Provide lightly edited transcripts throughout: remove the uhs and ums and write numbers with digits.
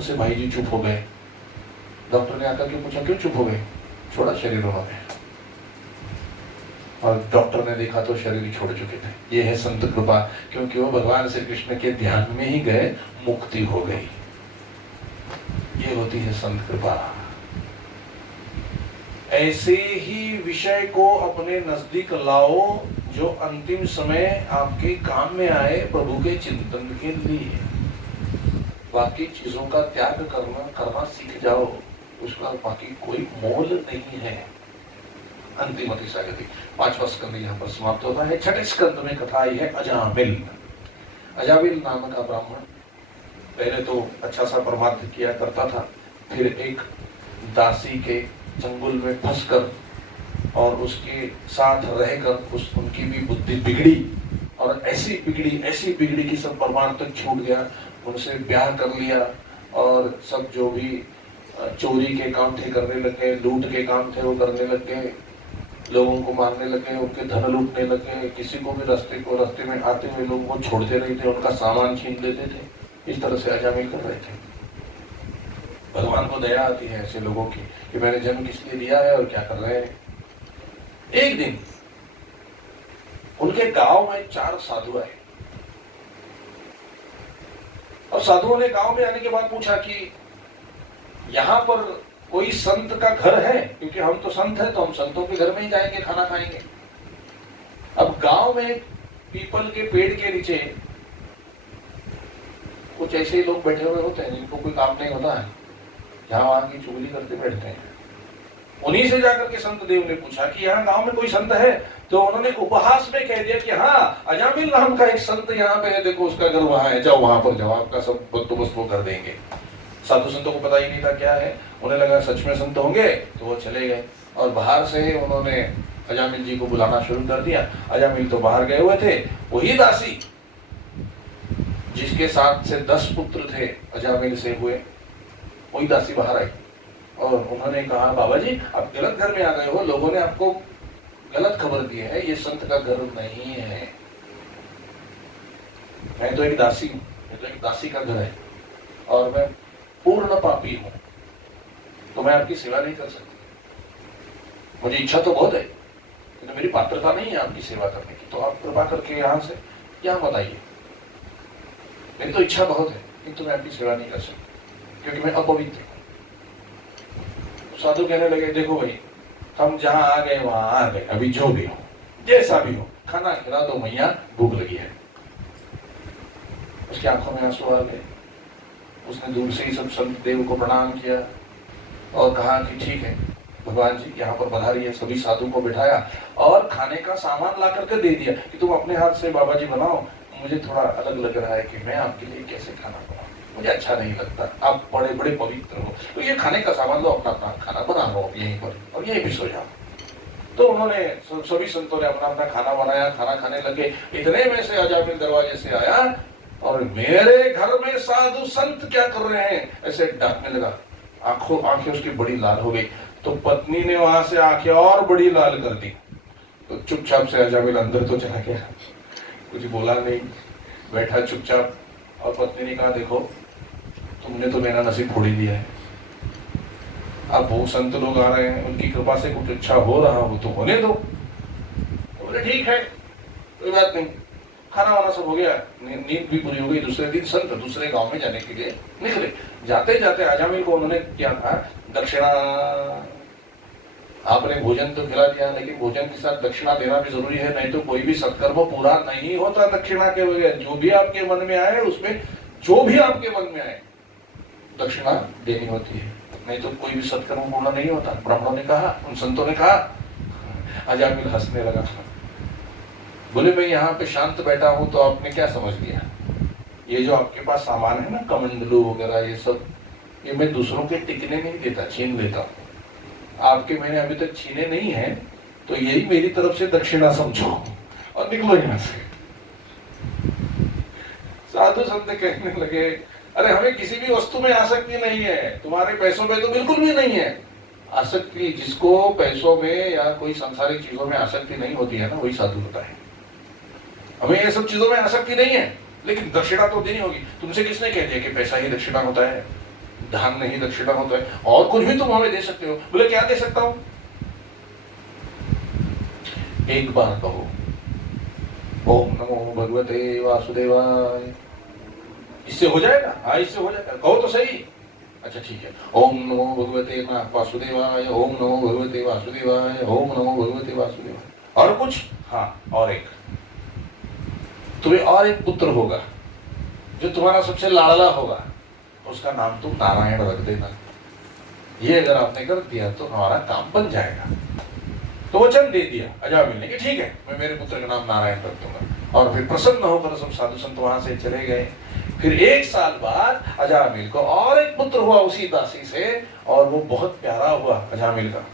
से भाई जी चुप हो गए। डॉक्टर ने आकर के पूछा क्यों चुप हो गए? छोड़ा शरीर उन्होंने, और डॉक्टर ने देखा तो शरीर ही छोड़ चुके थे। ये है संत कृपा, क्योंकि वो भगवान श्री कृष्ण के ध्यान में ही गए, मुक्ति हो गई। ये होती है संत कृपा। ऐसे ही विषय को अपने नजदीक लाओ जो अंतिम समय आपके काम में आए प्रभु के चिंतन के लिए। बाकी चीजों का त्याग करना सीख जाओ, उसका बाकी कोई मोल नहीं है। अंतिम अतिशागति। 5वां स्कंद यहाँ पर समाप्त होता है। 6ठे स्कंद में कथा आई है अजामिल। अजामिल नाम का ब्राह्मण पहले तो अच्छा सा परमार्थ किया करता था, फिर एक दासी के चंगुल में फंसकर और उसके साथ रहकर उनकी भी बुद्धि बिगड़ी, और ऐसी बिगड़ी कि सब परमार्थ तक छूट गया। उनसे ब्याह कर लिया और सब जो भी चोरी के काम थे करने लगे, लूट के काम थे वो करने लगे, लोगों को मारने लगे, उनके धन लूटने लगे, किसी को भी रास्ते में आते हुए लोगों को छोड़ते नहीं थे, उनका सामान छीन लेते थे। इस तरह से अजामिल कर रहे थे। भगवान को दया आती है ऐसे लोगों की कि मैंने जन्म किस लिए दिया है और क्या कर रहे हैं। एक दिन उनके गांव में 4 साधु आए, और साधुओं ने गांव में आने के बाद पूछा कि यहां पर कोई संत का घर है, क्योंकि हम तो संत हैं तो हम संतों के घर में ही जाएंगे, खाना खाएंगे। अब गांव में पीपल के पेड़ के नीचे कुछ ऐसे लोग बैठे हुए होते हैं जिनको कोई काम नहीं होता है, जहां वहां की चुगली करते बैठते हैं। उन्हीं से जाकर के संत देव ने पूछा कि यहाँ गांव में कोई संत है? तो उन्होंने उपहास में कह दिया कि हाँ, अजामिल नाम का एक संत यहाँ पे है, देखो उसका घर वहां है, जाओ वहां पर जाओ, आपका सब बंदोबस्त वो कर देंगे। साधु संतों को पता ही नहीं था क्या है, उन्हें लगा सच में संत होंगे, तो वो चले गए और बाहर से उन्होंने अजामिल जी को बुलाना शुरू कर दिया। अजामिल तो बाहर गए हुए थे। वही दासी जिसके साथ से 10 पुत्र थे अजामिल से हुए, वही दासी बाहर आई और उन्होंने कहा बाबा जी आप गलत घर में आ गए हो, लोगों ने आपको गलत खबर दी है, ये संत का घर नहीं है। मैं तो एक दासी हूँ, ये तो एक दासी का घर है और मैं पूर्ण पापी हूं, तो मैं आपकी सेवा नहीं कर सकती। मुझे इच्छा तो बहुत है, तो मेरी पात्रता नहीं है आपकी सेवा करने की, तो आप कृपा करके यहां से क्या बताइए। मेरी तो इच्छा बहुत है, किंतु मैं आपकी सेवा नहीं कर सकती क्योंकि मैं अपवित्र हूं। साधु कहने लगे देखो भाई, हम जहां आ गए वहां आ गए, अभी जो भी हो जैसा भी हो खाना खिला दो मैया, भूख लगी है। उसकी आंखों में आंसू आ गए। उसने दूर से ही सब संत देव को प्रणाम किया और कहा कि ठीक है भगवान जी यहाँ पर पधारिए। सभी साधु को बिठाया और खाने का सामान ला करके दे दिया कि तुम अपने हाथ से बाबा जी बनाओ, मुझे थोड़ा अलग लग रहा है कि मैं आपके लिए कैसे खाना बनाऊं, मुझे अच्छा नहीं लगता, आप बड़े बड़े पवित्र हो, तो ये खाने का सामान लो, अपना अपना खाना बना लो यहीं पर और यहीं भी सो जाओ। तो उन्होंने सभी संतों ने अपना अपना खाना बनाया, खाना खाने लगे। इतने में से अजामिल दरवाजे से आया और मेरे घर में साधु संत क्या कर रहे हैं ऐसे डांटने लगा। आंखें उसकी बड़ी लाल हो गई। तो पत्नी ने वहां से आंखें और बड़ी लाल कर दी। तो चुपचाप से अजामिल अंदर तो चला गया, कुछ बोला नहीं, बैठा चुपचाप। और पत्नी ने कहा देखो तुमने तो मेरा नसीब फोड़ ही दिया है, अब वो संत लोग आ रहे हैं, उनकी कृपा से कुछ अच्छा हो रहा हो तो होने दो। तो बोले ठीक है कोई बात नहीं। खाना वाना सब हो गया, नींद भी पूरी हो गई। दूसरे दिन संत दूसरे गांव में जाने के लिए निकले। जाते जाते अजामिल को उन्होंने क्या कहा, दक्षिणा, आपने भोजन तो खिला दिया लेकिन भोजन के साथ दक्षिणा देना भी जरूरी है, नहीं तो कोई भी सत्कर्म पूरा नहीं होता दक्षिणा के बगैर। जो भी आपके मन में आए उसमें, जो भी आपके मन में आए दक्षिणा देनी होती है, नहीं तो कोई भी सत्कर्म पूर्ण नहीं होता। ब्राह्मणों ने कहा, उन संतों ने कहा। अजामिल हंसने लगा, बोले मैं यहाँ पे शांत बैठा हूं तो आपने क्या समझ लिया, ये जो आपके पास सामान है ना कमंडलू वगैरह ये सब, ये मैं दूसरों के टिकने नहीं देता, छीन लेता हूँ। आपके मैंने अभी तक छीने नहीं है, तो यही मेरी तरफ से दक्षिणा समझो और निकलो यहाँ से। साधु संत कहने लगे अरे हमें किसी भी वस्तु में आसक्ति नहीं है, तुम्हारे पैसों में तो बिल्कुल भी नहीं है। आसक्ति, जिसको पैसों में या कोई सांसारिक चीजों में आसक्ति नहीं होती है ना, वही साधु होता है। हमें ये सब चीजों में आसक्ति नहीं है, लेकिन दक्षिणा तो देनी होगी। तुमसे किसने कह दिया कि पैसा ही दक्षिणा होता है? धान नहीं दक्षिणा होता है, और कुछ भी तुम हमें दे सकते हो। बोले क्या दे सकता हूं? एक बार कहो ओम नमो भगवते वासुदेवाय, इससे हो जाएगा? हाँ इससे हो जाएगा, कहो तो सही। अच्छा ठीक है, ओम नमो भगवते वासुदेवाय, ओम नमो भगवते वासुदेवाय, ओम नमो भगवते वासुदेवाय। और कुछ? हाँ और एक, तुम्हें और एक पुत्र होगा जो तुम्हारा सबसे लाडला होगा, उसका नाम तुम नारायण रख देना। ये अगर आपने कर दिया तो हमारा काम बन जाएगा। तो वचन दे दिया अजामिल ने कि ठीक है, मैं मेरे पुत्र का नाम नारायण रख दूंगा। और फिर प्रसन्न होकर सब साधु संत वहां से चले गए। फिर 1 साल बाद अजामिल को और एक पुत्र हुआ उसी दासी से, और वो बहुत प्यारा हुआ अजामिल का,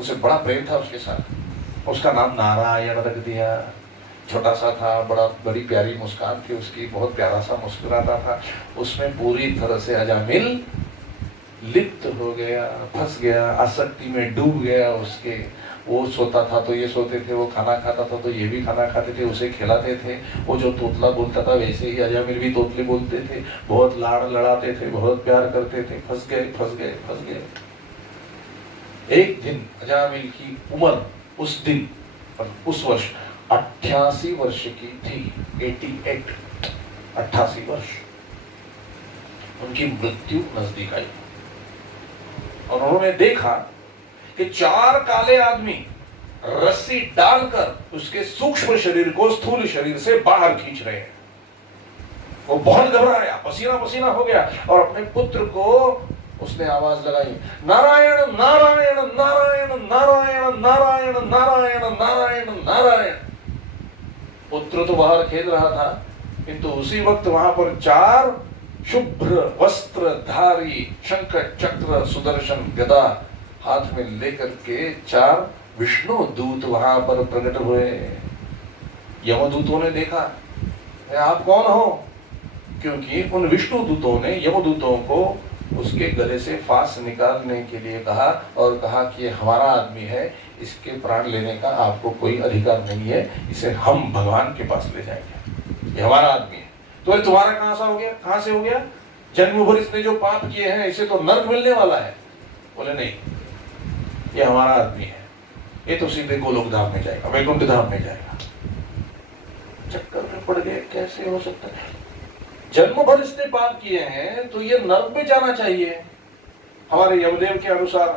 उसे बड़ा प्रेम था उसके साथ। उसका नाम नारायण रख दिया। छोटा सा था, बड़ी प्यारी मुस्कान थी उसकी, बहुत प्यारा सा मुस्कुराता था। उसमें पूरी तरह से अजामिल लिप्त हो गया, फंस गया, आसक्ति में डूब गया उसके। वो सोता था तो ये सोते थे, वो खाना खाता था तो ये भी खाना खाते थे, उसे खिलाते थे। वो जो तोतला बोलता था वैसे ही अजामिल भी तोतले बोलते थे, बहुत लाड़ लड़ाते थे, बहुत प्यार करते थे। फंस गए फंस गए फंस गए। एक दिन अजामिल की उम्र उस दिन उस वर्ष 88 वर्ष की थी। 88 वर्ष। उनकी मृत्यु नजदीक आई और उन्होंने देखा कि 4 काले आदमी रस्सी डालकर उसके सूक्ष्म शरीर को स्थूल शरीर से बाहर खींच रहे हैं। वो बहुत घबराया, पसीना पसीना हो गया, और अपने पुत्र को उसने आवाज लगाई, नारायण नारायण नारायण नारायण नारायण नारायण नारायण नारायण। पुत्र तो बाहर खेल रहा था, किंतु उसी वक्त वहां पर 4 शुभ्र वस्त्रधारी शंख चक्र सुदर्शन गदा हाथ में लेकर के 4 विष्णु दूत वहां पर प्रकट हुए। यमदूतों ने देखा, आप कौन हो? क्योंकि उन विष्णु दूतों ने यमदूतों को उसके गले से फांस निकालने के लिए कहा और कहा कि ये हमारा आदमी है, इसके प्राण लेने का आपको कोई अधिकार नहीं है, इसे हम भगवान के पास ले जाएंगे, ये हमारा आदमी है। तो तुम्हारा कहां सा हो गया? कहां से हो गया? जन्म भर इसने जो पाप किए हैं इसे तो नर्क मिलने वाला है। बोले नहीं, ये हमारा आदमी है, ये तो सीधे गोलोक धाम में जाएगा, वैकुंठ धाम में जाएगा। चक्कर में पड़ गए, कैसे हो सकता है? जन्म भर इसने पाप किए हैं तो ये नर्क में जाना चाहिए हमारे यमदेव के अनुसार,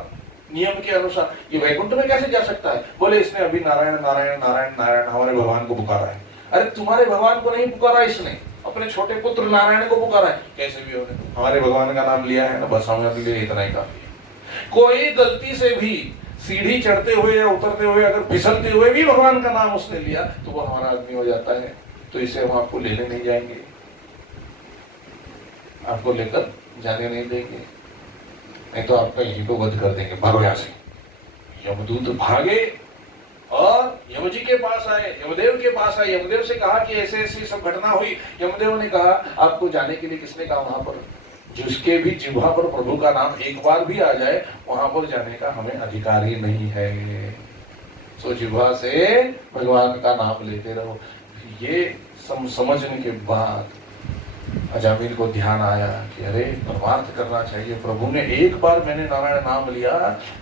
नियम के अनुसार, ये वैकुंठ में कैसे जा सकता है? बोले इसने अभी नारायण नारायण नारायण नारायण हमारे भगवान को पुकारा है। अरे तुम्हारे भगवान को नहीं पुकारा, इसने अपने छोटे पुत्र नारायण को पुकारा है। कैसे भी हो गए, हमारे भगवान का नाम लिया है ना, बस हमारे लिए इतना ही काफी है। कोई गलती से भी सीढ़ी चढ़ते हुए या उतरते हुए अगर फिसलते हुए भी भगवान का नाम उसने लिया तो वो हमारा आदमी हो जाता है। तो इसे हम आपको लेने नहीं जाएंगे, आपको लेकर जाने नहीं देंगे, नहीं तो आपका यहीं पे वध कर देंगे, भागो यहाँ से। यमदूत भागे और यम जी के पास आए, यमदेव के पास आए, यमदेव से कहा कि ऐसे ऐसी सब घटना हुई। यमदेव ने कहा आपको जाने के लिए किसने कहा? वहां पर जिसके भी जिह्वा पर प्रभु का नाम एक बार भी आ जाए वहां पर जाने का हमें अधिकार ही नहीं है। सो जिह्वा से भगवान का नाम लेते रहो। ये समझने के बाद अजामिल को ध्यान आया कि अरे परमार्थ करना चाहिए। प्रभु ने एक बार मैंने नारायण नाम लिया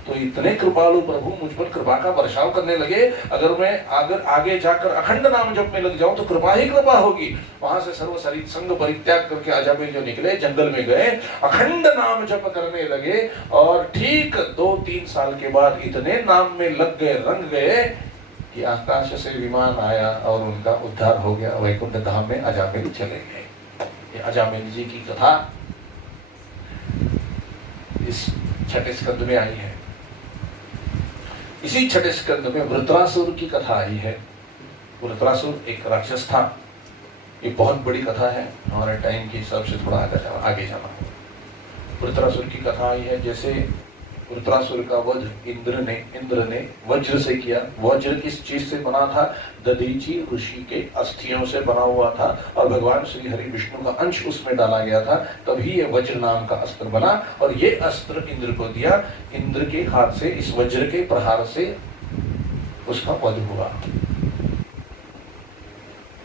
तो इतने कृपालु प्रभु मुझ पर कृपा का वर्षाव करने लगे। अगर मैं आगे जाकर अखंड नाम जप में लग जाऊं तो कृपा ही कृपा होगी। वहां से सर्व संग परित्याग करके अजामिल जो निकले, जंगल में गए, अखंड नाम जप करने लगे और ठीक 2-3 साल के बाद इतने नाम में लग गए, रंग गए कि आकाश से विमान आया और उनका उद्धार हो गया। वैकुंठ धाम में अजामिल चले गए। अजामिल जी की कथा इस छठे स्कंद में आई है। इसी छठे स्कंद में वृत्रासुर की कथा आई है। वृत्रासुर एक राक्षस था। ये बहुत बड़ी कथा है, हमारे टाइम के हिसाब से थोड़ा आगे जाना होगा। वृत्रासुर की कथा आई है। जैसे वृत्रासुर का वध इंद्र ने वज्र से किया। वज्र किस चीज से बना था? दधीची ऋषि के अस्थियों से बना हुआ था और भगवान श्री हरि विष्णु का अंश उसमें डाला गया था, तभी ये वज्र नाम का अस्त्र बना और ये अस्त्र इंद्र को दिया। इंद्र के हाथ से इस वज्र के प्रहार से उसका वध हुआ।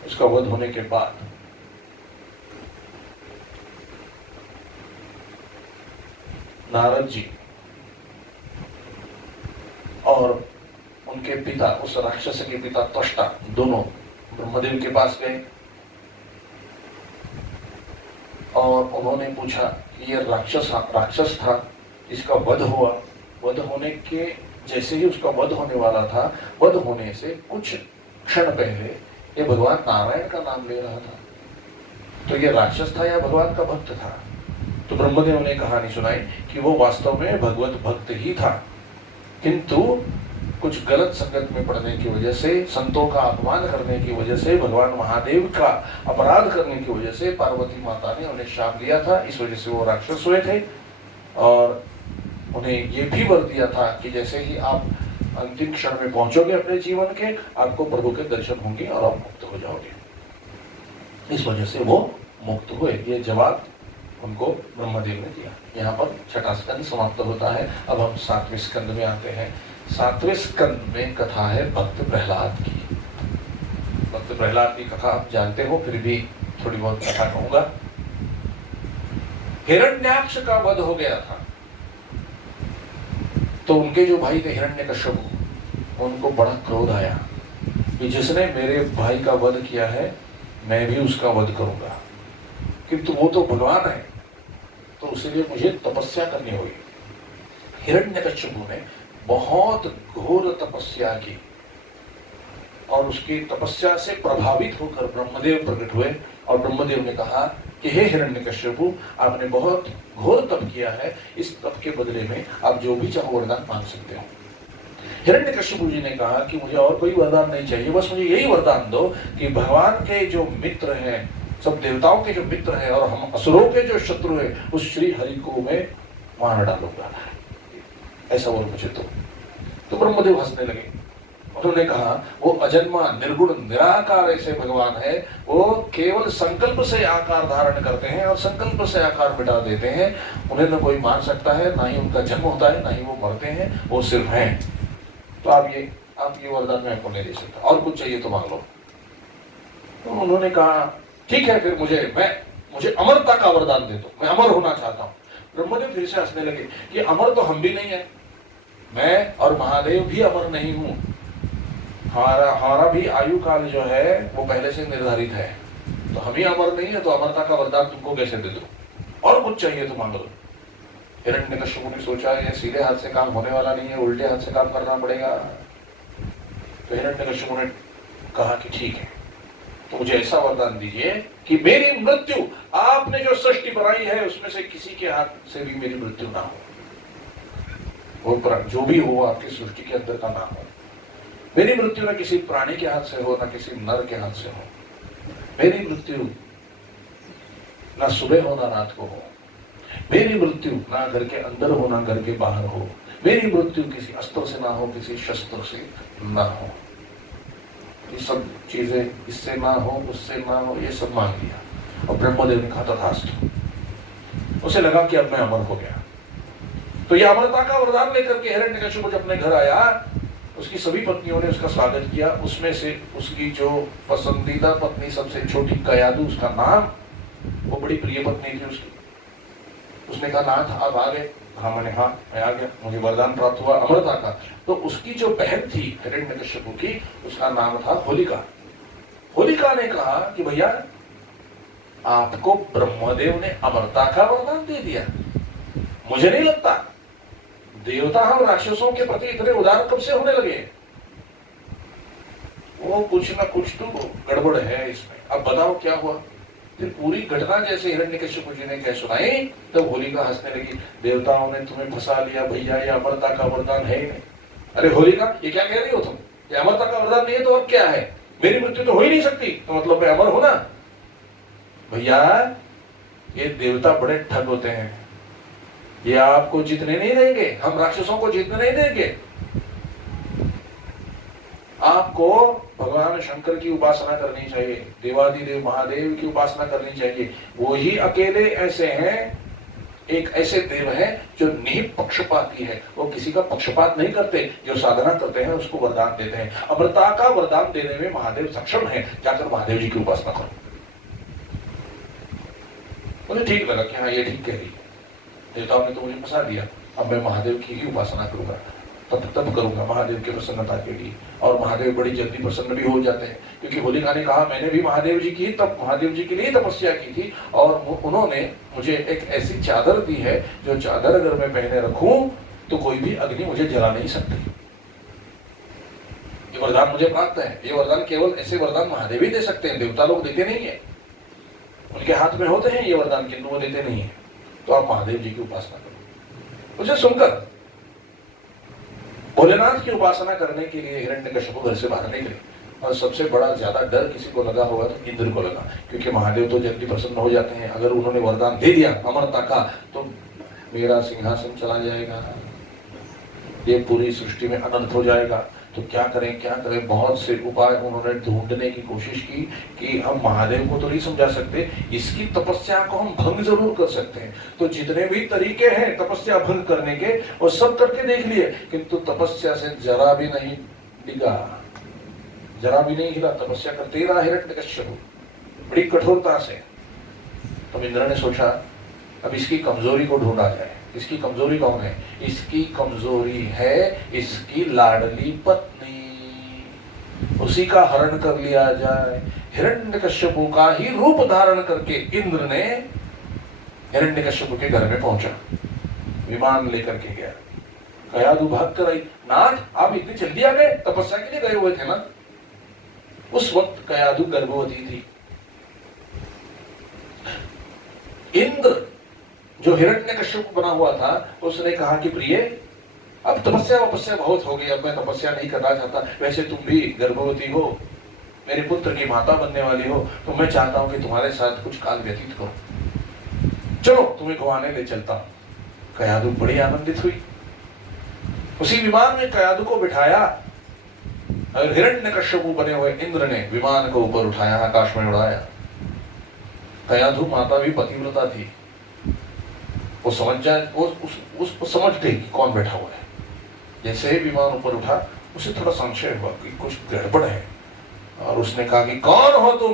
उसका वध होने के बाद नारद जी और उनके पिता, उस राक्षस के पिता त्वष्टा, दोनों ब्रह्मदेव के पास गए और उन्होंने पूछा कि ये राक्षस था, इसका वध हुआ। वध होने के जैसे ही उसका वध होने वाला था, वध होने से कुछ क्षण पहले ये भगवान नारायण का नाम ले रहा था। तो ये राक्षस था या भगवान का भक्त था? तो ब्रह्मदेव ने कहानी सुनाई कि वो वास्तव में भगवत भक्त ही था, किंतु कुछ गलत संगत में पड़ने की वजह से, संतों का अपमान करने की वजह से, भगवान महादेव का अपराध करने की वजह से पार्वती माता ने उन्हें शाप दिया था। इस वजह से वो राक्षस हुए थे और उन्हें ये भी वर दिया था कि जैसे ही आप अंतिम क्षण में पहुंचोगे अपने जीवन के, आपको प्रभु के दर्शन होंगे और आप मुक्त हो जाओगे। इस वजह से वो मुक्त हुए। ये जवाब उनको ब्रह्मदेव ने दिया। यहाँ पर छठा स्कंद समाप्त होता है। अब हम 7वें स्कंद में आते हैं। 7वें स्कंद में कथा है भक्त प्रहलाद की। भक्त प्रहलाद की कथा आप जानते हो, फिर भी थोड़ी बहुत कथा कहूंगा। हिरण्याक्ष का वध हो गया था, तो उनके जो भाई थे हिरण्यकश्यप, उनको बड़ा क्रोध आया कि जिसने मेरे भाई का वध किया है, मैं भी उसका वध करूंगा, किंतु वो तो भगवान है, तो उसके मुझे तपस्या करनी होगी। हिरण्यकश्यप ने बहुत घोर तपस्या की और उसकी तपस्या से प्रभावित होकर ब्रह्मदेव प्रकट हुए और ब्रह्मदेव ने कहा कि हे हिरण्यकश्यप, आपने बहुत घोर तप किया है, इस तप के बदले में आप जो भी चाहो वरदान मांग सकते हो। हिरण्यकश्यप जी ने कहा कि मुझे और कोई वरदान नहीं चाहिए, बस मुझे यही वरदान दो कि भगवान के जो मित्र हैं, सब देवताओं के जो मित्र हैं और हम असुरों के जो शत्रु हैं, उस श्री हरि को मैं मार डालूंगा, ऐसा बोल मुझे तो ब्रह्मदेव हंसने लगे। उन्होंने कहा वो अजन्मा निर्गुण निराकार ऐसे भगवान है, वो केवल संकल्प से आकार धारण करते हैं और संकल्प से आकार मिटा देते हैं। उन्हें न कोई मार सकता है, ना ही उनका जन्म होता है, ना ही वो मरते हैं, वो सिर्फ हैं। तो आप ये वरदान मैं आपको नहीं दे सकता, और कुछ चाहिए तो मांग लो। तो उन्होंने कहा ठीक है, फिर मुझे अमरता का वरदान दे दो, मैं अमर होना चाहता हूँ। ब्रह्मदेव फिर से हंसने लगे कि अमर तो हम भी नहीं है, मैं और महादेव भी अमर नहीं हूं, हमारा भी आयु काल जो है वो पहले से निर्धारित है, तो हम ही अमर नहीं है, तो अमरता का वरदान तुमको कैसे दे दो, और कुछ चाहिए तो मांग लो। हिरण्यकश्यप ने सोचा ये सीधे हाथ से काम होने वाला नहीं है, उल्टे हाथ से काम करना पड़ेगा। तो हिरण्यकश्यप ने कहा कि ठीक है, तो मुझे ऐसा वरदान दीजिए कि मेरी मृत्यु, आपने जो सृष्टि बनाई है उसमें से किसी के हाथ से भी मेरी मृत्यु ना हो, और जो भी हो आपकी सृष्टि के अंदर का ना हो। मेरी मृत्यु ना किसी प्राणी के हाथ से हो, ना किसी नर के हाथ से हो। मेरी मृत्यु ना सुबह हो ना रात को हो। मेरी मृत्यु ना घर के अंदर हो ना घर के बाहर हो। मेरी मृत्यु किसी अस्त्र से ना हो, किसी शस्त्र से ना हो। ये सब चीजें इससे ना हो, उससे ना हो, ये सब मांग लिया और ब्रह्मदेव ने कहा तथास्तु। उसे लगा कि अब मैं अमर हो गया। तो ये अमरता का वरदान लेकर के हिरण्यकश्यप जब अपने घर आया, उसकी सभी पत्नियों ने उसका स्वागत किया। उसमें से उसकी जो पसंदीदा पत्नी सबसे छोटी कयादू, उसका नाम, वो बड़ी प्रिय पत्नी थी उसकी। उसने कहा नाथ आप आ गए? हाँ मैं आ गया, मुझे वरदान प्राप्त हुआ अमरता का। तो उसकी जो बहन थी हिरण्यकश्यप की, उसका नाम था होलिका। होलिका ने कहा कि भैया आपको ब्रह्मदेव ने अमरता का वरदान दे दिया, मुझे नहीं लगता देवता हम राक्षसों के प्रति इतने उदार कब से होने लगे। वो कुछ ना कुछ तो गड़बड़ है इसमें, अब बताओ क्या हुआ। फिर पूरी घटना जैसे हिरण्यकश्यप जी ने कह सुनाई, तब होलिका हंसने लगी। देवताओं ने तुम्हें फंसा लिया भैया, ये अमरता का वरदान है ही नहीं। अरे होलिका ये क्या कह रही हो तुम, ये अमरता का वरदान नहीं है तो अब क्या है? मेरी मृत्यु तो हो ही नहीं सकती, तो मतलब मैं अमर हूं ना। भैया ये देवता बड़े ठग होते हैं, ये आपको जीतने नहीं देंगे, हम राक्षसों को जीतने नहीं देंगे। आपको भगवान शंकर की उपासना करनी चाहिए, देवादिदेव महादेव की उपासना करनी चाहिए। वो ही अकेले ऐसे हैं, एक ऐसे देव हैं जो निःपक्षपाती है, वो किसी का पक्षपात नहीं करते, जो साधना करते हैं उसको वरदान देते हैं। अमरता का वरदान देने में महादेव सक्षम है, जाकर महादेव जी की उपासना करो। मुझे ठीक लगा कि हाँ ये ठीक कह रही है। देवताओं ने तो मुझे फंसा दिया, अब मैं महादेव की ही उपासना करूंगा, तब करूंगा महादेव की प्रसन्नता के लिए। और महादेव बड़ी जल्दी प्रसन्न भी हो जाते हैं, क्योंकि होलिका ने कहा मैंने भी महादेव जी की तब महादेव जी के लिए तपस्या की थी, और उन्होंने मुझे एक ऐसी चादर दी है जो चादर अगर मैं पहने रखूं तो कोई भी अग्नि मुझे जला नहीं सकती। ये वरदान मुझे प्राप्त है। ये वरदान केवल ऐसे वरदान महादेव ही दे सकते हैं, देवता लोग देते नहीं है। उनके हाथ में होते हैं ये वरदान, किंतु वो देते नहीं है। तो आप महादेव जी की उपासना करो। उसे सुनकर भोलेनाथ की उपासना करने के लिए हिरण्यकश्यप घर से बाहर निकले, और सबसे बड़ा ज्यादा डर किसी को लगा होगा तो इंद्र को लगा, क्योंकि महादेव तो जल्दी प्रसन्न हो जाते हैं। अगर उन्होंने वरदान दे दिया अमरता का तो मेरा सिंहासन चला जाएगा, ये पूरी सृष्टि में अनंत हो जाएगा। तो क्या करें, बहुत से उपाय उन्होंने ढूंढने की कोशिश की कि हम महादेव को तो नहीं समझा सकते, इसकी तपस्या को हम भंग जरूर कर सकते हैं। तो जितने भी तरीके हैं तपस्या भंग करने के वो सब करके देख लिए, किंतु तपस्या से जरा भी नहीं डिगा, जरा भी नहीं हिला, तपस्या करते रहा हिरण्यकश्यप बड़ी कठोरता से। तो इंद्र ने सोचा अब इसकी कमजोरी को ढूंढा जाए। इसकी कमजोरी कौन है? इसकी कमजोरी है इसकी लाडली पत्नी, उसी का हरण कर लिया जाए। हिरण्यकश्यप का ही रूप धारण करके इंद्र ने हिरण्यकश्यप के घर में पहुंचा, विमान लेकर के गया। कयाधु भाग कर आई, नाथ आप इतनी जल्दी आ गए, तपस्या के लिए गए हुए थे ना। उस वक्त कयाधु गर्भवती थी। इंद्र जो हिरण्यकश्यप बना हुआ था उसने कहा कि प्रिय अब तपस्या बहुत हो गई, अब मैं तपस्या नहीं करना चाहता। वैसे तुम भी गर्भवती हो, मेरे पुत्र की माता बनने वाली हो, तो मैं चाहता हूं कि तुम्हारे साथ कुछ काल व्यतीत करो, चलो तुम्हें घुमाने ले चलता हूं। कयाधु बड़ी आनंदित हुई। उसी विमान में कयाधु को बिठाया और हिरण्यकश्यप बने हुए इंद्र ने विमान को ऊपर उठाया, आकाश में उड़ाया। कयाधु माता भी पतिव्रता थी, वो समझ जाए, वो समझ गई कि कौन बैठा हुआ है। जैसे ही विमान ऊपर उठा उसे थोड़ा संशय हुआ कि कुछ गड़बड़ है, और उसने कहा कि कौन हो तुम,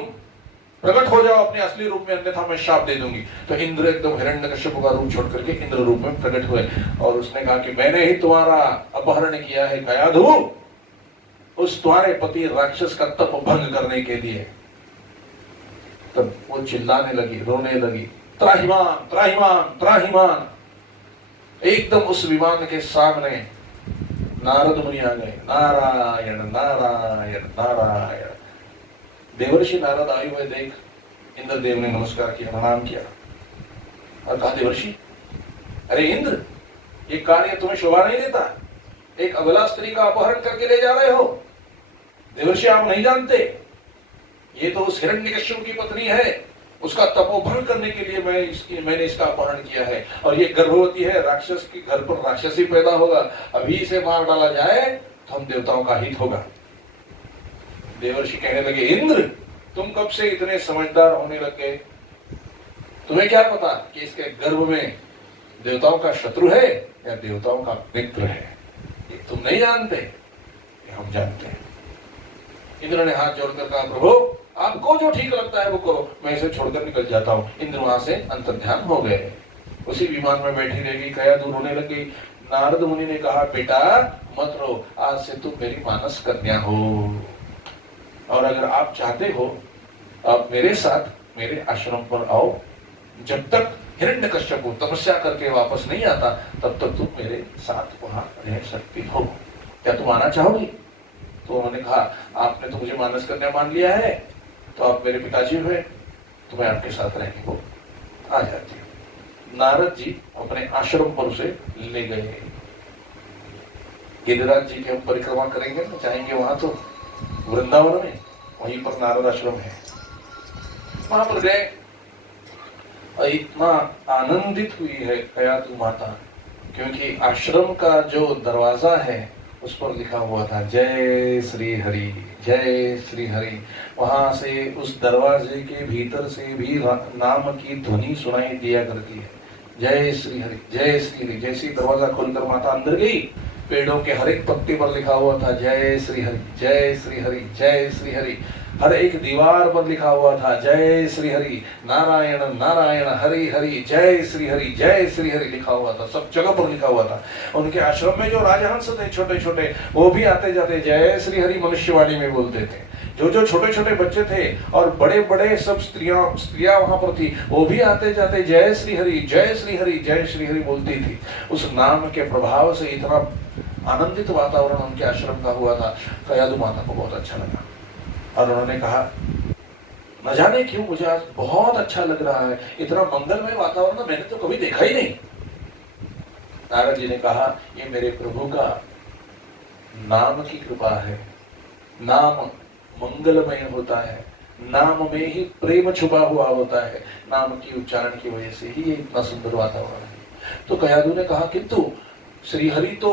प्रकट हो जाओ अपने असली रूप में, अन्यथा मैं शाप दे दूंगी। तो इंद्र एकदम हिरण्यकश्यप का रूप छोड़ करके इंद्र रूप में प्रकट हुए, और उसने कहा कि मैंने ही तुम्हारा अपहरण किया है कयाधु, उस तुम्हारे पति राक्षस का तप भंग करने के लिए। तब वो चिल्लाने लगी, रोने लगी, त्राहिमाम त्राहिमाम त्राहिमाम। एकदम उस विमान के सामने नारद मुनि आ गए। नारायण नारायण नारायण। देवर्षि नारद आए हुए देख इंद्रदेव ने नमस्कार किया, प्रणाम किया और कहा देवर्षि, अरे इंद्र, ये कार्य तुम्हें शोभा नहीं देता, एक अबला स्त्री का अपहरण करके ले जा रहे हो। देवर्षि आप नहीं जानते, ये तो उस हिरण्यकश्यप की पत्नी है, उसका तपोभंग करने के लिए मैंने इसका अपहरण किया है, और ये गर्भवती है, राक्षस के घर पर राक्षसी पैदा होगा, अभी इसे मार डाला जाए तो हम देवताओं का हित होगा। देवर्षि कहने लगे, इंद्र तुम कब से इतने समझदार होने लग गए? तुम्हें क्या पता कि इसके गर्भ में देवताओं का शत्रु है या देवताओं का मित्र है? ये तुम नहीं जानते, ये हम जानते हैं। इंद्र ने हाथ जोड़कर कहा, प्रभु आपको जो ठीक लगता है वो करो, मैं इसे छोड़कर निकल जाता हूँ। इंद्र वहां से अंतर्ध्यान हो गए। उसी विमान में बैठी रहेगी, कयाधु रोने लग गई। नारद मुनि ने कहा, बेटा मत रो, आज से तुम मेरी मानस कन्या हो, और अगर आप चाहते हो आप मेरे साथ मेरे आश्रम पर आओ। जब तक हिरण्यकश्यप तपस्या करके वापस नहीं आता तब तक तुम मेरे साथ वहां रह सकती हो, क्या तुम आना चाहोगी? तो उन्होंने कहा, आपने तो मुझे मानस कन्या मान लिया है, तो आप मेरे पिताजी हुए, तो मैं आपके साथ रहने को आ जाती हूँ। नारद जी अपने आश्रम पर उसे ले गए। गिरिराज जी की हम परिक्रमा करेंगे ना, जाएंगे वहां तो वृंदावन में, वहीं पर नारद आश्रम है, वहां पर गए। इतना आनंदित हुई है कयाधु माता, क्योंकि आश्रम का जो दरवाजा है उस पर लिखा हुआ था जय श्री हरि, जय श्री हरि। वहां से उस दरवाजे के भीतर से भी नाम की ध्वनि सुनाई दिया करती है, जय श्री हरि, जय श्री हरि। जैसे दरवाजा खोलकर माता अंदर गई, पेड़ों के हर एक पत्ते पर लिखा हुआ था जय श्री हरि, जय श्री हरि, जय श्री हरि। हर एक दीवार पर लिखा हुआ था जय श्री हरि, नारायण नारायण हरि हरि, जय श्री हरि, जय श्री हरि लिखा हुआ था, सब जगह पर लिखा हुआ था। उनके आश्रम में जो राजहंस थे छोटे छोटे, वो भी आते जाते जय श्री हरि मनुष्यवाणी में बोलते थे। जो छोटे छोटे बच्चे थे और बड़े बड़े सब स्त्रियां वहां पर थी, वो भी आते जाते जय श्री हरि, जय श्री हरि, जय श्री हरि बोलती थी। उस नाम के प्रभाव से इतना आनंदित वातावरण उनके आश्रम का हुआ था। कयादू माता को बहुत अच्छा लगा और उन्होंने कहा, न जाने क्यों मुझे आज बहुत अच्छा लग रहा है, इतना मंगलमय वातावरण मैंने तो कभी देखा ही नहीं। नारद जी ने कहा, ये मेरे प्रभु का नाम की कृपा है। नाम मंगलमय होता है, नाम में ही प्रेम छुपा हुआ होता है, नाम की उच्चारण की वजह से ही इतना सुंदर वातावरण है। तो कयादू ने कहा, किंतु श्री हरि तो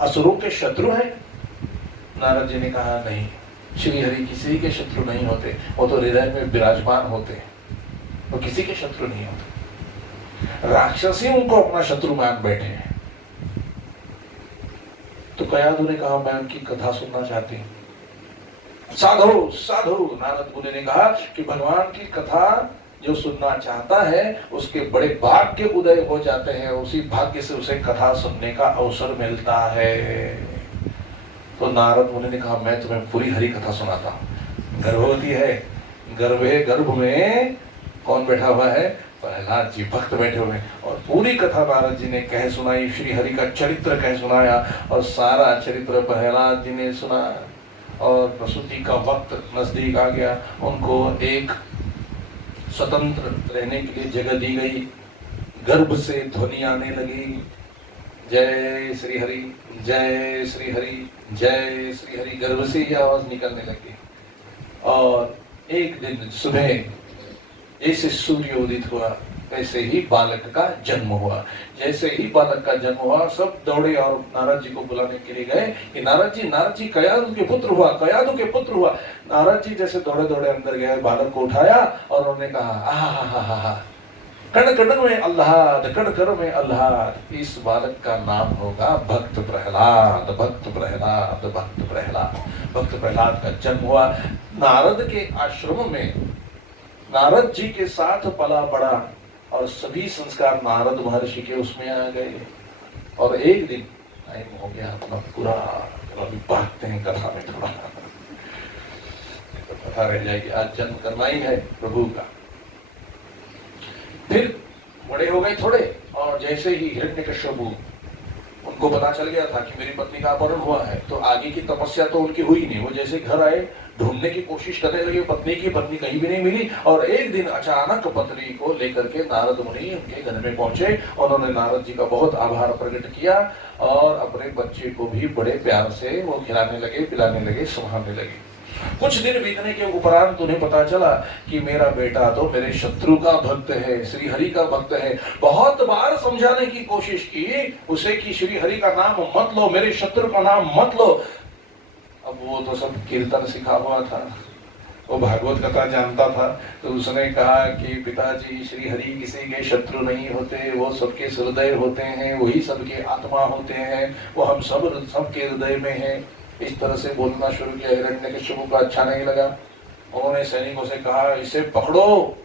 असुरों के शत्रु हैं। नारद जी ने कहा, नहीं, श्री हरि किसी के शत्रु नहीं होते, वो तो हृदय में विराजमान होते हैं, वो किसी के शत्रु नहीं होते। राक्षसी उनको अपना शत्रु मान बैठे हैं। तो कयादू ने कहा, मैं उनकी कथा सुनना चाहती हूँ। साधु साधु, नारद मुनि ने कहा कि भगवान की कथा जो सुनना चाहता है उसके बड़े भाग्य उदय हो जाते हैं, उसी भाग्य से उसे कथा सुनने का अवसर मिलता है। तो नारद मुनि ने कहा, मैं तुम्हें पूरी हरि कथा सुनाता हूँ। गर्भवती है, गर्भ में कौन बैठा हुआ है? प्रहलाद जी भक्त बैठे हुए हैं। और पूरी कथा नारद जी ने कह सुनाई, श्री हरि का चरित्र कह सुनाया और सारा चरित्र प्रहलाद जी ने सुना। और प्रसूति का वक्त नजदीक आ गया, उनको एक स्वतंत्र रहने के लिए जगह दी गई। गर्भ से ध्वनि आने लगी, जय श्री हरि, जय श्री हरि, जय श्री हरि, गर्भ से ही आवाज निकलने लगी। और एक दिन सुबह जैसे सूर्य उदित हुआ वैसे ही बालक का जन्म हुआ। जैसे ही बालक का जन्म हुआ सब दौड़े और नारद जी को बुलाने के लिए गए कि नारद जी कयादू के पुत्र हुआ, कयादू के पुत्र हुआ। नारद जी जैसे दौड़े दौड़े अंदर गए, बालक को उठाया और उन्होंने कहा, आहा, कण कण में आह्लाद, कण कण में आह्लाद। इस बालक का नाम होगा भक्त प्रहलाद, भक्त प्रहलाद, भक्त प्रहलाद। भक्त प्रहलाद का जन्म हुआ। नारद के आश्रम में नारद जी के साथ पला बड़ा और सभी संस्कार नारद महर्षि के उसमें आ गए। और एक दिन टाइम हो गया अपना पूरा, अभी भागते हैं कथा में थोड़ा, कथा रह जाएगी। आज जन्म करना ही है प्रभु का। फिर बड़े हो गए थोड़े, और जैसे ही हिरण्यकश्यपु, उनको पता चल गया था कि मेरी पत्नी का अपहरण हुआ है, तो आगे की तपस्या तो उनकी हुई नहीं। वो जैसे घर आए ढूंढने की कोशिश करने लगे पत्नी कहीं भी नहीं मिली। और एक दिन अचानक पत्नी को लेकर के नारद मुनि उनके घर में पहुंचे। उन्होंने नारद जी का बहुत आभार प्रकट किया और अपने बच्चे को भी बड़े प्यार से वो खिलाने लगे, पिलाने लगे, सुहाने लगे। कुछ दिन बीतने के उपरांत उन्हें पता चला कि मेरा बेटा तो मेरे शत्रु का भक्त है, श्री हरि का भक्त है। बहुत बार समझाने की कोशिश की उसे कि श्री हरि का नाम मत लो, मेरे शत्रु का नाम मत लो। अब वो तो सब कीर्तन सिखा हुआ था, वो भागवत कथा जानता था। तो उसने कहा कि पिताजी, श्री हरि किसी के शत्रु नहीं होते, वो सबके हृदय होते हैं, वही सबके आत्मा होते हैं, वो हम सबके हृदय में है। इस तरह से बोलना शुरू किया। हिरण्यकश्यपु को अच्छा नहीं लगा। उन्होंने सैनिकों से कहा, इसे पकड़ो,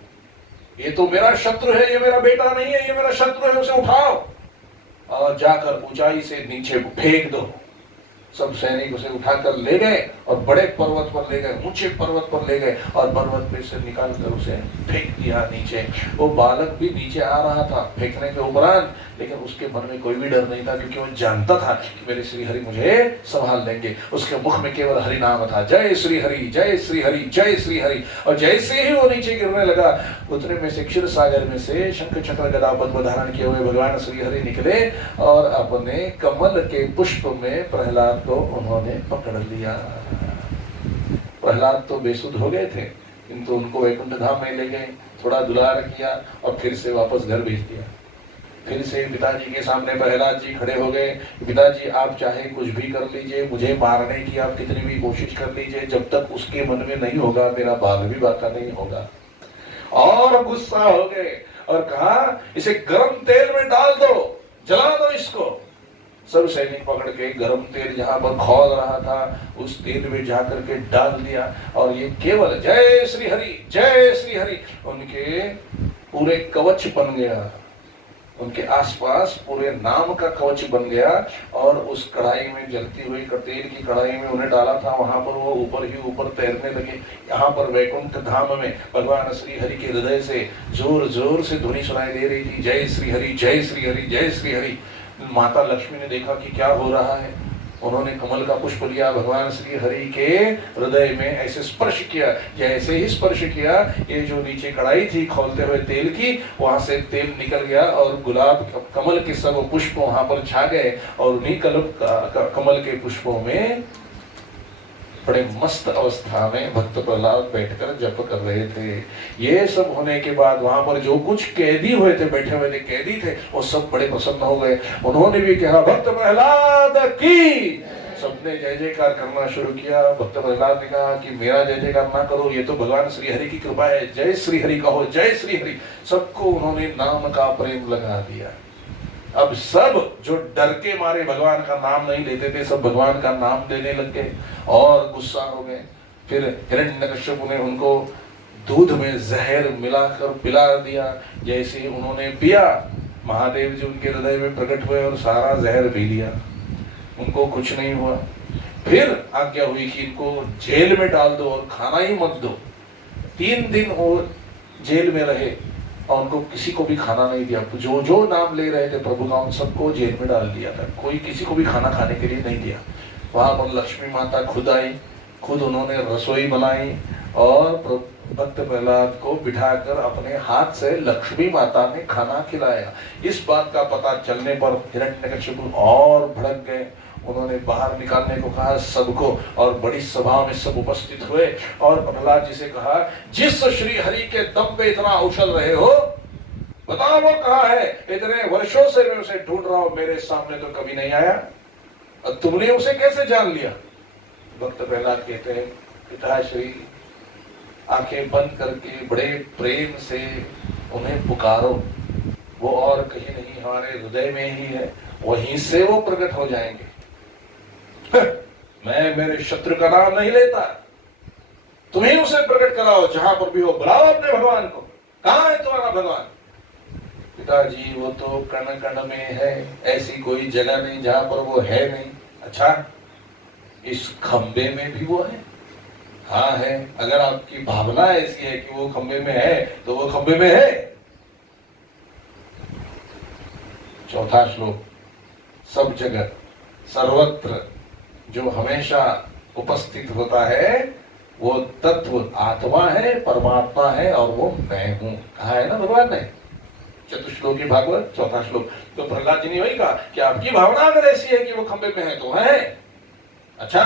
ये तो मेरा शत्रु है, ये मेरा बेटा नहीं है, ये मेरा शत्रु है, उसे उठाओ और जाकर ऊंचाई से नीचे फेंक दो। सब सैनिक उसे उठाकर ले गए और बड़े पर्वत पर ले गए, ऊंचे पर्वत पर ले गए और पर्वत पे से निकाल कर उसे फेंक दिया नीचे। वो बालक भी नीचे आ रहा था फेंकने के उपरांत, लेकिन उसके मन में कोई भी डर नहीं था, क्योंकि वो जानता था कि मेरे श्री हरि मुझे संभाल लेंगे। उसके मुख में केवल हरि नाम था, जय श्री हरि, जय श्री हरि, जय श्री हरि। और जैसे ही वो नीचे गिरने लगा, उतने में से क्षीर सागर में से शंख चक्र गदा पद्म धारण किए हुए भगवान श्री हरि निकले और अपने कमल के पुष्प में प्रहलाद को उन्होंने पकड़ लिया। प्रहलाद तो बेसुध हो गए थे, किंतु उनको वैकुंठ धाम में ले गए, थोड़ा दुलार किया और फिर से वापस घर भेज दिया। फिर से पिताजी के सामने प्रहलाद जी खड़े हो गए। पिताजी, आप चाहे कुछ भी कर लीजिए, मुझे मारने की आप कितनी भी कोशिश कर लीजिए, जब तक उसके मन में नहीं होगा मेरा बाल भी बाका नहीं होगा। और गुस्सा हो गए और कहा, इसे गर्म तेल में डाल दो, जला दो इसको। सब सैनिक पकड़ के गर्म तेल जहां पर खौल रहा था उस तेल में जाकर के डाल दिया, और ये केवल जय श्री हरि उनके पूरे कवच बन गया, उनके आसपास पूरे नाम का कवच बन गया। और उस कढ़ाई में, जलती हुई तेल की कढ़ाई में उन्हें डाला था, वहां पर वो ऊपर ही ऊपर तैरने लगे। यहाँ पर वैकुंठ धाम में भगवान श्री हरि के हृदय से जोर जोर से ध्वनि सुनाई दे रही थी, जय श्री हरि जय श्री हरि जय श्री हरि। माता लक्ष्मी ने देखा कि क्या हो रहा है, उन्होंने कमल का पुष्प लिया, भगवान श्री हरि के हृदय में ऐसे स्पर्श किया। जैसे ही स्पर्श किया, ये जो नीचे कढ़ाई थी खौलते हुए तेल की, वहां से तेल निकल गया और गुलाब कमल के सब पुष्प वहां पर छा गए। और उन्हीं कमल के पुष्पों में बड़े मस्त अवस्था में भक्त प्रहलाद बैठकर जप कर रहे थे। ये सब होने के बाद वहां पर जो कुछ कैदी हुए थे, बैठे हुए थे कैदी थे, वो सब बड़े प्रसन्न हो गए। उन्होंने भी कहा भक्त प्रहलाद की, सबने जय जयकार करना शुरू किया। भक्त प्रहलाद ने कहा कि मेरा जय जयकार ना करो, ये तो भगवान श्री हरि की कृपा है, जय श्री हरि कहो, जय श्री हरि। सबको उन्होंने नाम का प्रेम लगा दिया। अब सब जो डर के मारे भगवान का नाम नहीं लेते थे, सब भगवान का नाम लेने लग गए और गुस्सा हो गए। फिर हिरण्यकश्यप ने उनको दूध में जहर मिलाकर पिला दिया। जैसे ही उन्होंने पिया, महादेव जी उनके हृदय में प्रकट हुए और सारा जहर पी लिया, उनको कुछ नहीं हुआ। फिर आज्ञा हुई कि इनको जेल में डाल दो और खाना ही मत दो। 3 दिन वो जेल में रहे और उनको किसी को भी खाना नहीं दिया। जो जो नाम ले रहे थे प्रभु का, उन सबको जेल में डाल दिया था, कोई किसी को भी खाना खाने के लिए नहीं दिया। वहां पर लक्ष्मी माता खुद आई, खुद उन्होंने रसोई बनाई और भक्त प्रहलाद को बिठाकर अपने हाथ से लक्ष्मी माता ने खाना खिलाया। इस बात का पता चलने पर हिरण्यकश्यप और भड़क गए। उन्होंने बाहर निकालने को कहा सबको, और बड़ी सभा में सब उपस्थित हुए और प्रहलाद जी से कहा, जिस श्री हरि के दम पे इतना उछल रहे हो, बताओ वो कहाँ है? इतने वर्षों से मैं उसे ढूंढ रहा हूं, मेरे सामने तो कभी नहीं आया, और तुमने उसे कैसे जान लिया? भक्त प्रहलाद कहते हैं, पिताश्री आंखें बंद करके बड़े प्रेम से उन्हें पुकारो, वो और कहीं नहीं, हमारे हृदय में ही है, वहीं से वो प्रकट हो जाएंगे। मैं मेरे शत्रु का नाम नहीं लेता, तुम्हें उसे प्रकट कराओ, जहां पर भी हो बुलाओ अपने भगवान को। कहां है तुम्हारा भगवान? पिताजी वो तो कण कण में है, ऐसी कोई जगह नहीं जहां पर वो है नहीं। अच्छा, इस खंबे में भी वो है? हाँ है। अगर आपकी भावना ऐसी है कि वो खंबे में है, तो वो खंबे में है। चौथा श्लोक, सब जगह सर्वत्र जो हमेशा उपस्थित होता है वो तत्व आत्मा है, परमात्मा है, और वो मैं हूं। कहा है ना भगवान ने, चतुश्लोकी भागवत चौथा श्लोक। तो प्रहलाद जी ने वही कहा कि आपकी भावना अगर ऐसी है कि वो खंबे में है तो है। अच्छा,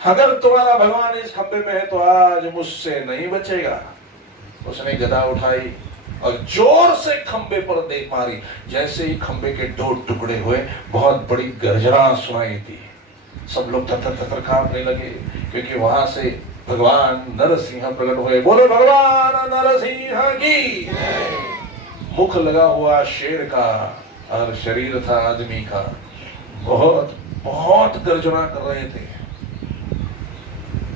अगर तुम्हारा भगवान इस खंबे में है तो आज मुझसे नहीं बचेगा। उसने गदा उठाई और जोर से खंबे पर दे मारी। जैसे ही खंबे के 2 टुकड़े हुए, बहुत बड़ी गर्जना सुनाई दी। सब लोग थर थर कांपने लगे, क्योंकि वहां से भगवान नरसिंह प्रकट हुए। बोले भगवान नरसिंह की। मुख लगा हुआ शेर का और शरीर था आदमी का। बहुत बहुत गर्जना कर रहे थे,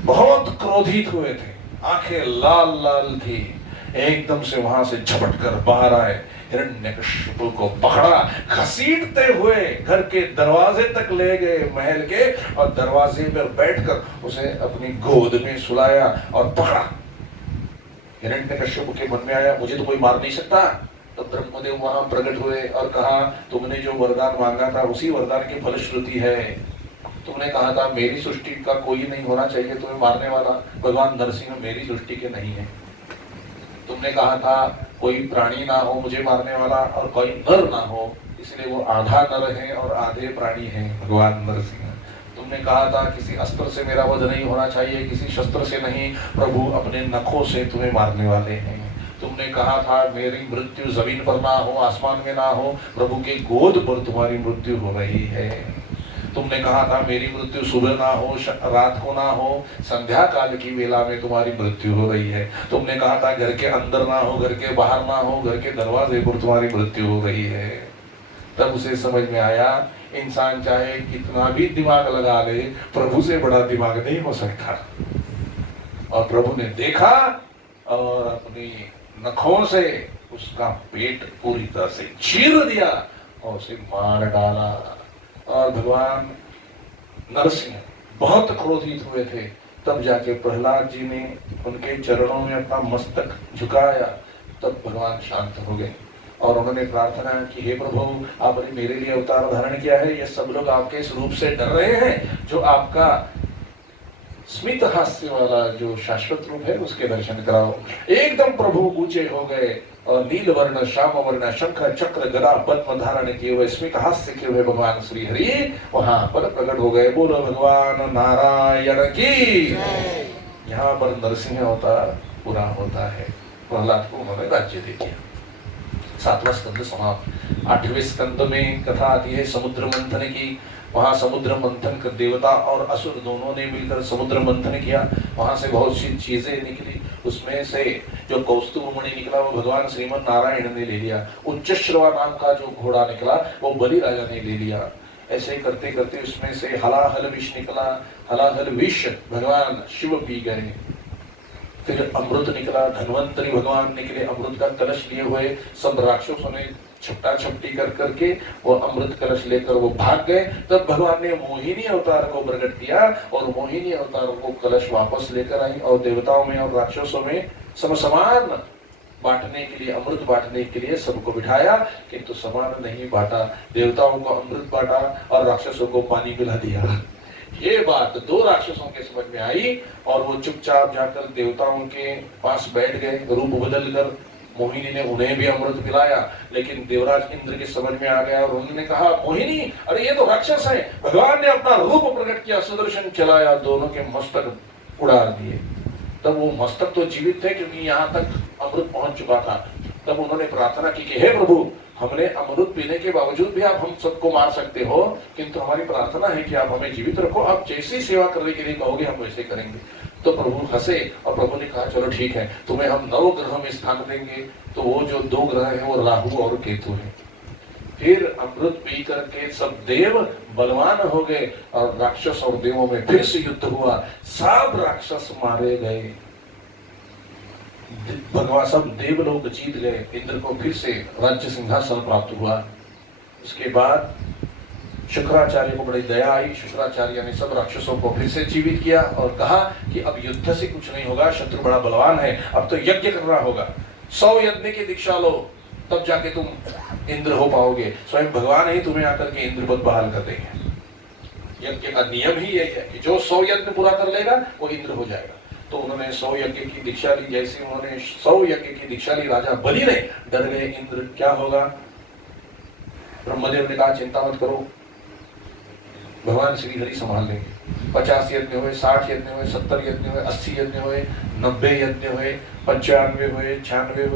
बहुत क्रोधित हुए थे, आंखें लाल लाल थी। एकदम से वहां से झपट कर बाहर आए, हिरण्यकश्यप को पकड़ा, घसीटते हुए घर के दरवाजे तक ले गए महल के, और दरवाजे पर बैठकर उसे अपनी गोद में सुलाया और पकड़ा। हिरण्यकश्यप के मन में आया, मुझे तो कोई मार नहीं सकता। तो ब्रह्मदेव वहां प्रकट हुए और कहा, तुमने जो वरदान मांगा था उसी वरदान की फलश्रुति है। तुमने कहा था मेरी सृष्टि का कोई नहीं होना चाहिए तुम्हें मारने वाला। भगवान नरसिंह मेरी सृष्टि के नहीं है। तुमने कहा था कोई प्राणी ना हो मुझे मारने वाला, और कोई नर ना हो, इसलिए वो आधा नर है और आधे प्राणी है भगवान नरसिंह। तुमने कहा था किसी अस्त्र से मेरा वध नहीं होना चाहिए, किसी शस्त्र से नहीं, प्रभु अपने नखों से तुम्हें मारने वाले हैं। तुमने कहा था मेरी मृत्यु जमीन पर ना हो, आसमान में ना हो, प्रभु के गोद पर तुम्हारी मृत्यु हो रही है। तुमने कहा था मेरी मृत्यु सुबह ना हो, रात को ना हो, संध्या काल की वेला में तुम्हारी मृत्यु हो रही है। तुमने कहा था घर के अंदर ना हो, घर के बाहर ना हो, घर के दरवाजे पर तुम्हारी मृत्यु हो रही है। तब उसे समझ में आया इंसान चाहे कितना भी दिमाग लगा ले, प्रभु से बड़ा दिमाग नहीं हो सकता। और प्रभु ने देखा और अपनी नखों से उसका पेट पूरी तरह से चीर दिया और उसे मार डाला। और भगवान नरसिंह बहुत क्रोधित हुए थे। तब जाके प्रहलाद जी ने उनके चरणों में अपना मस्तक झुकाया, तब भगवान शांत हो गए और उन्होंने प्रार्थना की, हे प्रभु, आपने मेरे लिए अवतार धारण किया है, ये सब लोग आपके इस रूप से डर रहे हैं, जो आपका स्मित हास्य वाला जो शाश्वत रूप है उसके दर्शन कराओ। एकदम प्रभु ऊंचे हो गए और नील वर्ण, श्याम वर्ण, शंख चक्र गदा पद्म धारण किए हुए, स्मित हास्य किए हुए भगवान श्री हरि वहां पर प्रकट हो गए। बोलो भगवान नारायण की। यहाँ पर नरसिंह अवतार पूरा होता है। प्रहलाद को उन्होंने राज्य दे दिया। 7वां स्कंद समाप्त। 8वें स्कंद में कथा आती है समुद्र मंथन की। वहां समुद्र मंथन कर देवता और असुर दोनों ने मिलकर समुद्र मंथन किया। वहां से बहुत सी चीजें निकली। उसमें से जो कौस्तुभ मणि निकला वो भगवान श्रीमन नारायण ने ले लिया। उच्चश्रवा नाम का जो घोड़ा निकला वो बलि राजा ने ले लिया। ऐसे करते करते उसमें से हलाहल विष निकला। हलाहल विष भगवान शिव पी गए। फिर अमृत निकला। धन्वंतरी भगवान निकले अमृत का कलश लिए हुए। सब राक्षसों ने छपटा छपटी कर करके वो अमृत कलश लेकर वो भाग गए। तब भगवान ने मोहिनी अवतार को प्रकट किया और मोहिनी अवतार को कलश वापस लेकर आई और देवताओं में और राक्षसों में समान बांटने के लिए, अमृत बांटने के लिए सबको बिठाया, किंतु समान नहीं बांटा। देवताओं को अमृत बांटा और राक्षसों को पानी पिला दिया। ये बात 2 राक्षसों के समझ में आई और वो चुपचाप जाकर देवताओं के पास बैठ गए। रूप बदल कर मोहिनी ने उन्हें भी अमृत पिलाया, लेकिन देवराज इंद्र के समझ में आ गया और उन्होंने कहा, मोहिनी, अरे ये तो राक्षस है। भगवान ने अपना रूप प्रकट किया, सुदर्शन चलाया, दोनों के मस्तक उड़ा दिए। तब वो मस्तक तो जीवित थे क्योंकि यहाँ तक अमृत पहुंच चुका था। तब उन्होंने प्रार्थना की कि हे प्रभु, हमने अमृत पीने के बावजूद भी आप हम सबको मार सकते हो, किंतु हमारी प्रार्थना है कि आप हमें जीवित रखो। आप जैसी सेवा करने के लिए कहोगे हम वैसे करेंगे। तो प्रभु हंसे और प्रभु ने कहा, चलो ठीक है, तुम्हें हम 9 ग्रह में स्थान देंगे। तो वो जो 2 ग्रह हैं वो राहु और केतु हैं। फिर अमृत पी करके सब देव बलवान हो गए और राक्षस और देवों में फिर से युद्ध हुआ। सब राक्षस मारे गए। भगवान सब देव लोग जीत गए। इंद्र को फिर से राज्य सिंहासन प्राप्त हुआ। उसके बाद शुक्राचार्य को बड़ी दया आई। शुक्राचार्य ने सब राक्षसों को फिर से जीवित किया और कहा कि अब युद्ध से कुछ नहीं होगा, शत्रु बड़ा बलवान है, अब तो यज्ञ करना होगा। 100 यज्ञ की दीक्षा लो, तब जाके तुम इंद्र हो पाओगे। स्वयं भगवान ही तुम्हें आकर के इंद्र पद बहाल कर देंगे। यज्ञ का नियम ही यही है कि जो 100 यज्ञ पूरा कर लेगा वो इंद्र हो जाएगा। तो उन्होंने 100 यज्ञ की दीक्षा ली। जैसे उन्होंने 100 यज्ञ की दीक्षा ली, राजा बलि ने डर गए, इंद्र क्या होगा। ब्रह्मदेव ने कहा, चिंता मत करो, भगवान श्री हरि संभाल लेंगे। 50 यज्ञ हुए, 60 यज्ञ हुए, 70 यज्ञ हुए, 80 यज्ञ हुए, 90 यज्ञ हुए, 95 हुए, 96 हुए।